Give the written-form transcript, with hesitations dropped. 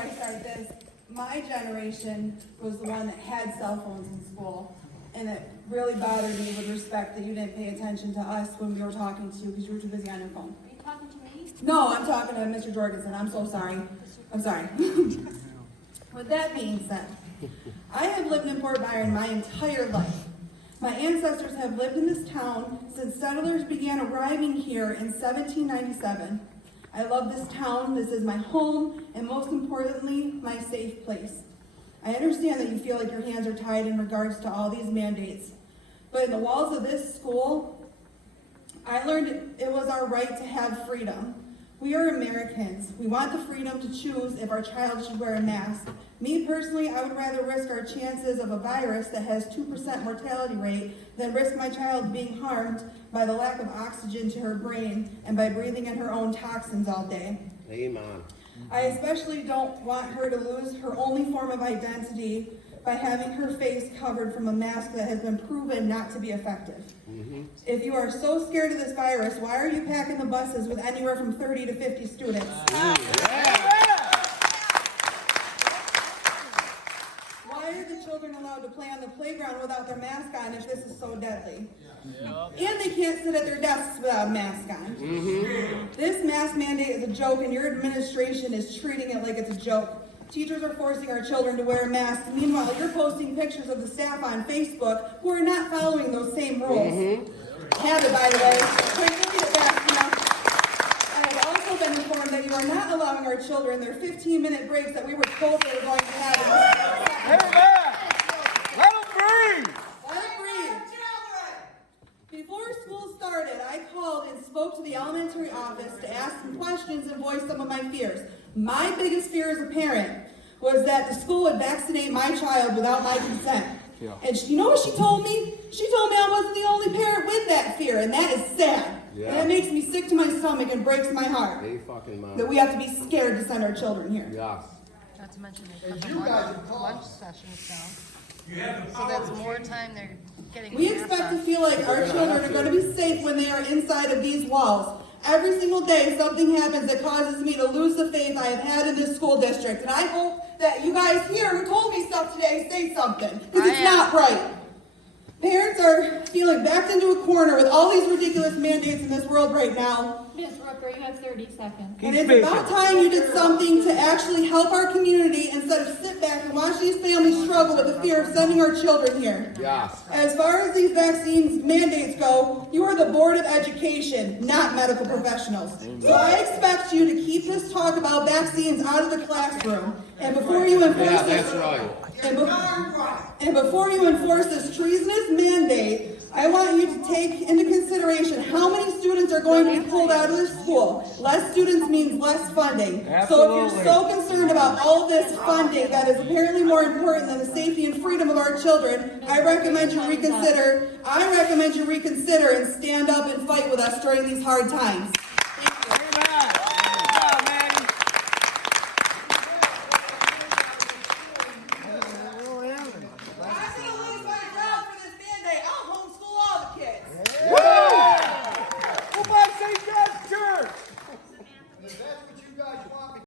I start this, my generation was the one that had cell phones in school. And it really bothered me with respect that you didn't pay attention to us when we were talking to you because you were too busy on your phone. Are you talking to me? No, I'm talking to Mr. Jorgensen. I'm so sorry. I'm sorry. With that being said, I have lived in Fort Byron my entire life. My ancestors have lived in this town since settlers began arriving here in 1797. I love this town. This is my home, and most importantly, my safe place. I understand that you feel like your hands are tied in regards to all these mandates, but in the walls of this school, I learned it was our right to have freedom. We are Americans. We want the freedom to choose if our child should wear a mask. Me personally, I would rather risk our chances of a virus that has 2% mortality rate than risk my child being harmed by the lack of oxygen to her brain and by breathing in her own toxins all day. Amen. I especially don't want her to lose her only form of identity by having her face covered from a mask that has been proven not to be effective. If you are so scared of this virus, why are you packing the buses with anywhere from 30 to 50 students? Why are the children allowed to play on the playground without their mask on if this is so deadly? And they can't sit at their desks without a mask on. This mask mandate is a joke, and your administration is treating it like it's a joke. Teachers are forcing our children to wear a mask. Meanwhile, you're posting pictures of the staff on Facebook who are not following those same rules. Have it, by the way. Quickly get back, you know. I have also been informed that you are not allowing our children their 15-minute breaks that we were told they were going to have. Let them breathe! Let them breathe. Before school started, I called and spoke to the elementary office to ask some questions and voice some of my fears. My biggest fear as a parent was that the school would vaccinate my child without my consent. And you know what she told me? She told me I wasn't the only parent with that fear, and that is sad. And that makes me sick to my stomach and breaks my heart. That we have to be scared to send our children here. Not to mention they cut the lunch sessions down. So that's more time they're getting. We expect to feel like our children are going to be safe when they are inside of these walls. Every single day, something happens that causes me to lose the faith I have had in this school district. And I hope that you guys here who told me stuff today say something, because it's not right. Parents are feeling backed into a corner with all these ridiculous mandates in this world right now. Ms. Rooker, you have 30 seconds. And it's about time you did something to actually help our community instead of sit back and watch these families struggle with the fear of sending our children here. As far as these vaccines mandates go, you are the Board of Education, not medical professionals. So I expect you to keep this talk about vaccines out of the classroom. And before you enforce and before you enforce this treasonous mandate, I want you to take into consideration how many students are going to be pulled out of this school. Less students means less funding. So if you're so concerned about all this funding that is apparently more important than the safety and freedom of our children, I recommend you reconsider and stand up and fight with us during these hard times.